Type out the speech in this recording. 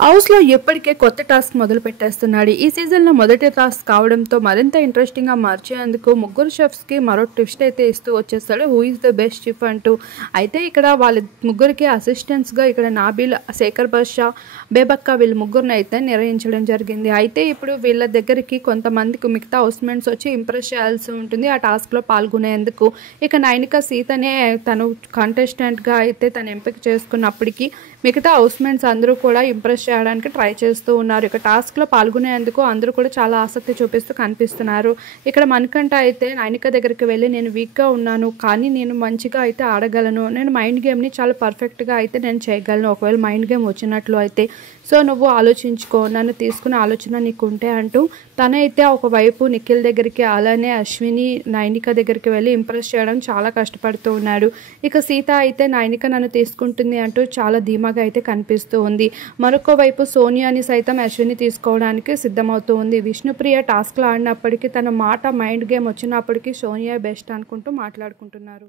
హౌస్‌లో ఇప్పటికే కొత్త టాస్క్ మొదలు పెట్టేస్తున్నాడు. ఈ సీజన్‌లో మొదటి టాస్క్ కావడంతో మరింత ఇంట్రెస్టింగ్‌గా మార్చేందుకు ముగ్గురు షెఫ్స్‌కి మరో ట్విస్ట్ అయితే ఇస్తూ వచ్చేస్తాడు. Who is the best chef అంటూ. అయితే ఇక్కడ వాళ్ళ ముగ్గురికి అసిస్టెంట్స్‌గా ఇక్కడ నాబిల్, శేఖర్ బాషా, బేబక్క వీళ్ళ ముగ్గురిని అయితే నిర్వహించడం జరిగింది. అయితే ఇప్పుడు వీళ్ళ దగ్గరికి కొంతమందికి మిగతా హౌస్‌మేట్స్ వచ్చి ఇంప్రెస్ చేయాల్సి ఉంటుంది ఆ టాస్క్‌లో పాల్గొనేందుకు. ఇక నైనిక సీతనే తను కంటెస్టెంట్‌గా అయితే తను ఎంపిక చేసుకున్నప్పటికీ మిగతా హౌస్‌మేట్స్ అందరూ కూడా ఇంప్రెస్ చేయడానికి ట్రై చేస్తూ ఉన్నారు. ఇక టాస్క్‌లో పాల్గొనేందుకు అందరూ కూడా చాలా ఆసక్తి చూపిస్తూ కనిపిస్తున్నారు. ఇక్కడ మణికంఠ అయితే నైనిక దగ్గరికి వెళ్ళి నేను వీక్‌గా ఉన్నాను, కానీ నేను మంచిగా అయితే ఆడగలను. నేను మైండ్ గేమ్‌ని చాలా పర్ఫెక్ట్‌గా అయితే నేను చేయగలను. ఒకవేళ మైండ్ గేమ్ వచ్చినట్లు అయితే సో నువ్వు ఆలోచించుకో, నన్ను తీసుకునే ఆలోచన నీకుంటే అంటూ తనైతే ఒకవైపు నిఖిల్ దగ్గరికి అలానే అశ్విని, నైనిక దగ్గరికి వెళ్ళి ఇంప్రెస్ చేయడం చాలా కష్టపడుతూ ఉన్నాడు. ఇక సీత అయితే నైనిక నన్ను తీసుకుంటుంది అంటూ చాలా ధీమాగా అయితే కనిపిస్తూ ఉంది. మరొక వైపు సోనియాని సైతం అశ్విని తీసుకోవడానికి సిద్ధమవుతూ ఉంది. విష్ణుప్రియ టాస్క్లో ఆడినప్పటికీ తన మాట మైండ్ గేమ్ వచ్చినప్పటికీ సోనియా బెస్ట్ అనుకుంటూ మాట్లాడుకుంటున్నారు.